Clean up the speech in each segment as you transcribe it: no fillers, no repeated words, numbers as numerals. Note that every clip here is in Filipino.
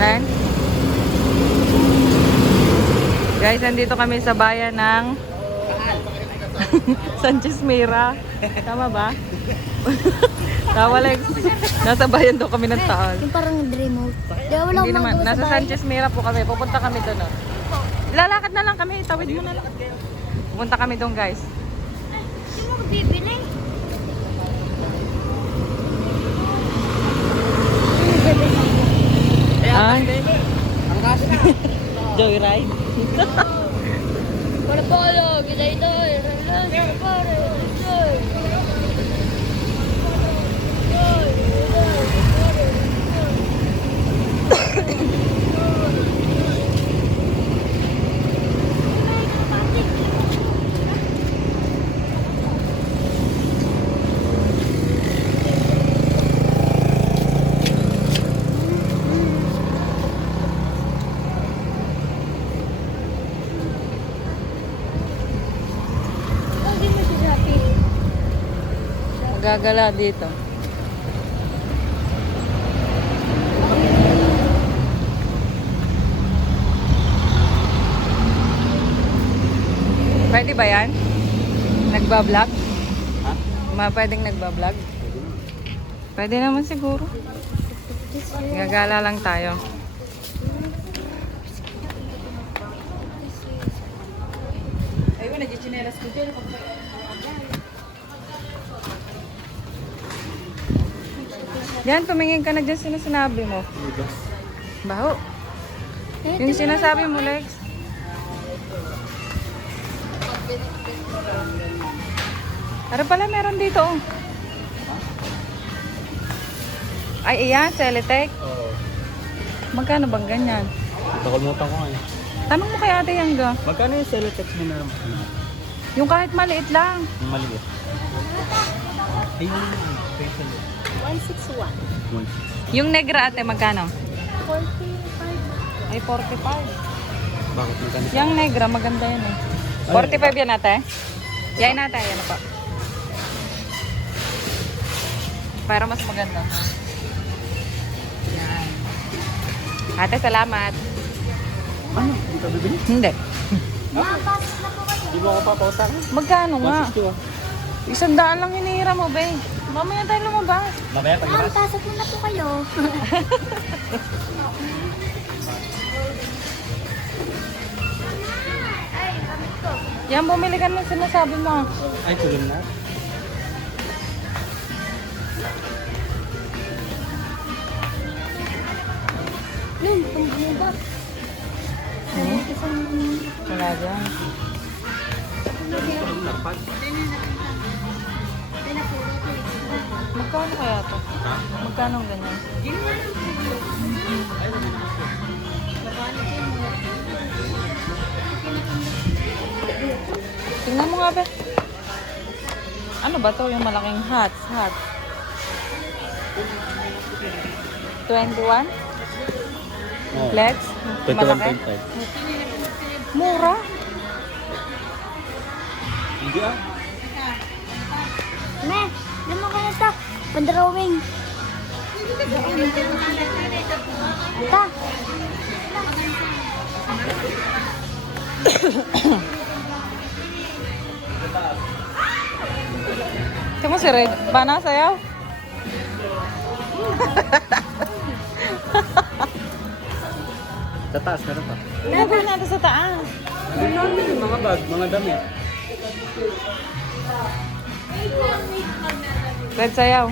Alin? Guys, nandito kami sa bayan ng Sanchez Mira. Tama ba? Tama, Lex. Nasa bayan daw kami ng Taal. Yung parang remote. Hindi naman. Nasa Sanchez Mira po kami. Pupunta kami doon. Oh. Lalakad na lang kami. Tawid mo na lang. Pupunta kami doon, guys. Hindi mo bibili. Ay. Joyride. Wala polo. Kita ito. Magagala dito. Pwede ba yan? Nagbablog? Ha? Pwedeng nagbablog? Pwede naman siguro. Gagala lang tayo. Ayun, nag-chinelas ko dyan. Yan, tumingin ka na dyan sinasabi mo. Baho. Yung sinasabi mo, Lex. Ano pala meron dito, oh. Ay, iyan, Celetec. Oo. Magkano bang ganyan? Nakalimutan ko nga eh. Tanong mo kay Ate Yangga. Magkano yung Celotex mo na naman? Yung kahit maliit lang. Yung maliit. Ay, yung pencil. 161. Yung negra, Ate, magkano? 45. Ay, 45. Bakit magkano? Yung negra, maganda yan eh. 45 yan, Ate. Yain natin, yan po. Para mas maganda. Yan. Ate, salamat. Ano? Hindi ka bibili? Hindi. Napasok na po kayo. Hindi mo ako papautang? Magkano nga? 160 ah. 100 lang hinihira mo, be. Mamaya tayo lumabas. Mamaya pag Ma'am, pasok na po kayo. Ay, kamit ko. Yan, bumili ka ng sinasabi mo. Ay, tulong na. Nun, tunggu ba? Wala dyan. Magkano kaya to? Ha? Magkano ang ganyan? Tingnan mo nga ba? Ano ba to? Yung malaking hats. 21? Oo. Flex? Malaki? 21.5. Mura? Hindi ah. Me, lama ka na ta. Pandrawing. Ta. Kamu si Red? Bana sayaw? Sa taas, meron pa. Meron natin sa taas. Mga bag, mga damit. Red sayaw.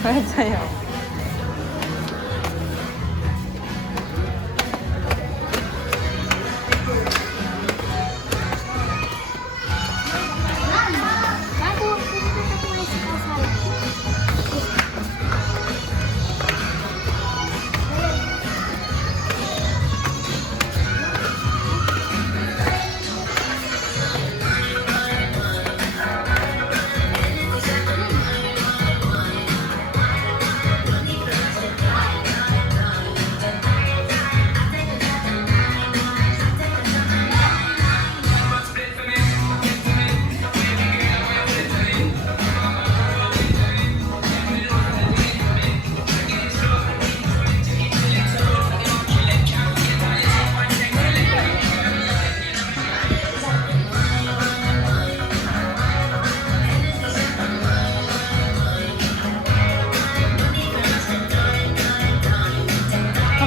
Red sayaw. Bago, pupunta po kayo sa kasal.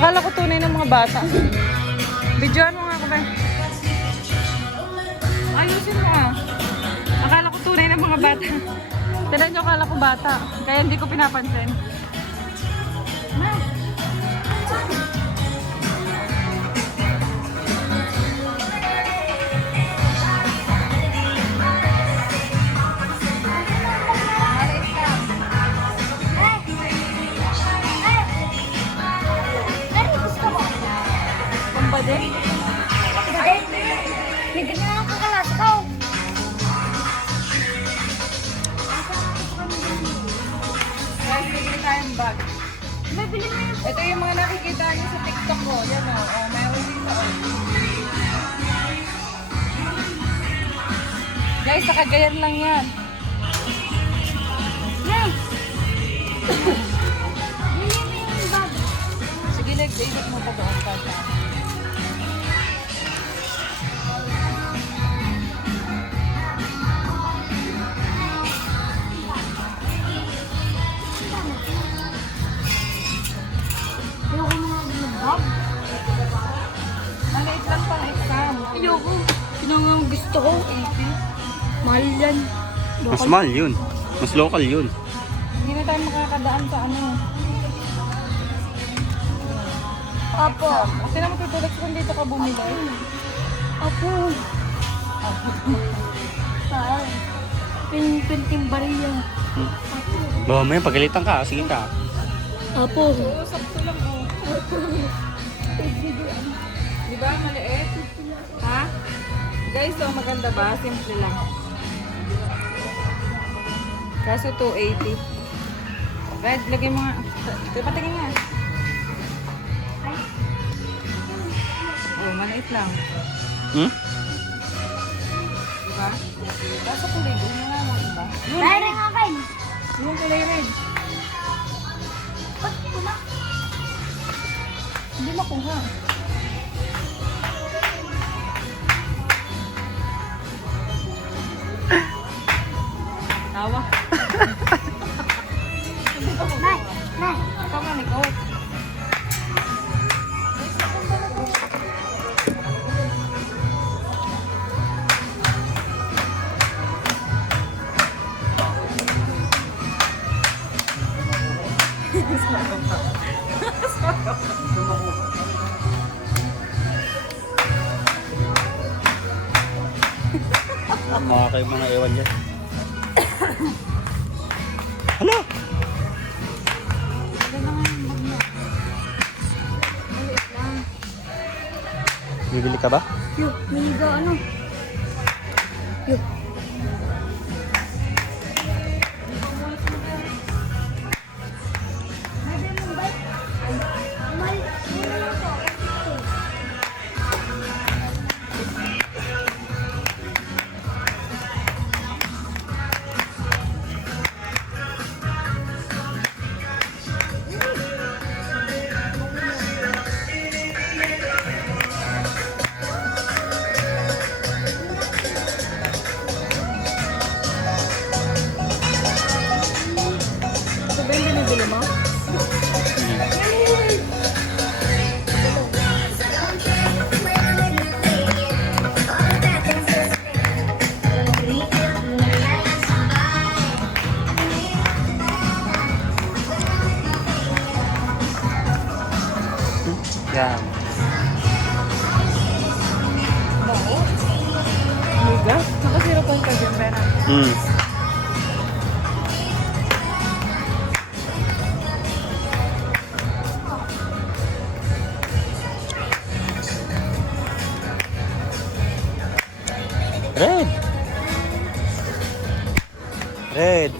Akala ko tunay ng mga bata. Videoan mo nga ako ba? Ayusin mo ah. Akala ko tunay ng mga bata. Tignan nyo, akala ko bata. Kaya hindi ko pinapansin. Ano gusto mo? Pambade? May ganyan ako kalaskaw. Guys, bigyan tayong bag. May bili mo yung Ito yung mga nakikita niyo sa TikTok ko. Yan o. Oh, meron dito. Oh. Guys, sa Cagayan lang yan. Yes! Bili mo yung bag. Sige, legs, ikot mo pa doon. Ayoko na nga ng bag. Maliit lang pang exam. Ayoko. Yun ang gusto ko. 80. Mahal yan. Mas mahal yun. Mas local yun. Hindi na tayo makakadaan sa ano. Apo. Kasi naman tutulog kung dito ka bumili. Apo. Saan? Pinting bariya. Bawa mo yun, pagalitan ka. Sige ka. Apo. Oo, sakto lang oh. Di ba? Maliit? Ha? Guys, so maganda ba? Simple lang. Kaso 280. Red, lagay mo nga. Patingin nga. Oh, maliit lang. Hmm? Diba? Kaso kulay doon na nga lang, diba? Mayroon nga kayo. Yung kulay red. Ba't ko na? Hindi makuha. Tawa. Nay, nay. Ikaw nga, ikaw. Mga kayo mga ewan dyan. Hala! Bibili ka ba? Yo, miniga ano? Yo. Ito ba yung binibili mo? Yan. Liga? Naka 0.5 yung pera. Hmm. Red! Red!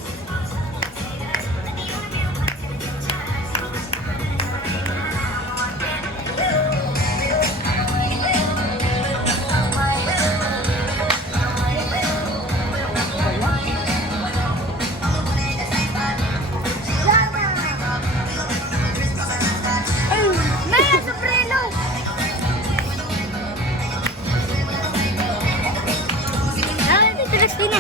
Maya, soprano! Ah, ito, Christina.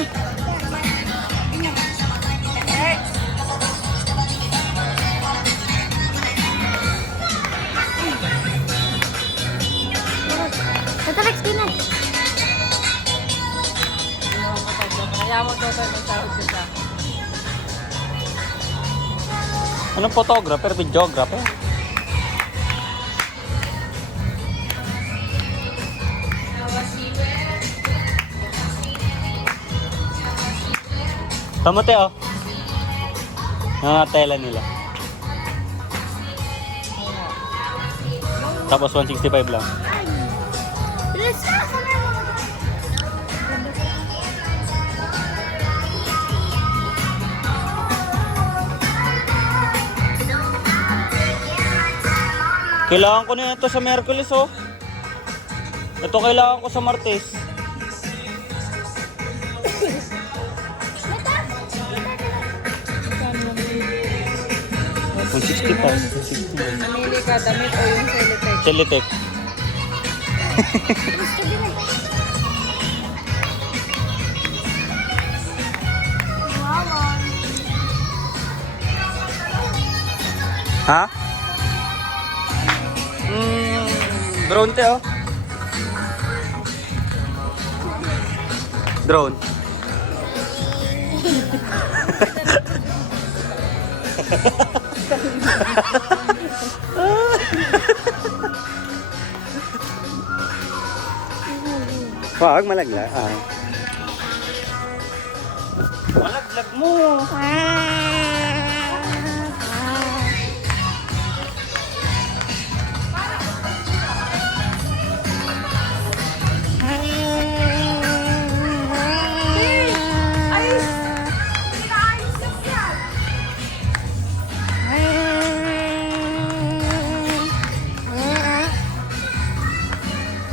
Totoy may sahod siya. Anong photographer? Videographer? Kamote oh. Tela nila. Tapos 165 lang. Bilis na ako na. Kailangan ko na ito sa Merkulis oh. Ito kailangan ko sa Martes. Kung 60 pa. 60. Namili ka, damit o yung selotech? Celitech. Gusto din eh. Wow. Ha? Drone te oh. Drone. Wag malaglag. Malaglag mo.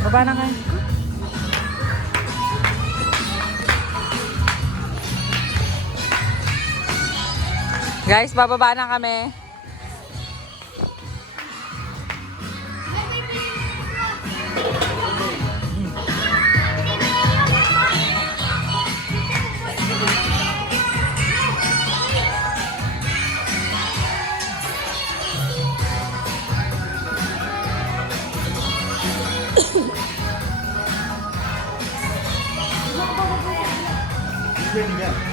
Baba na nga. Guys, bababa na kami. Good.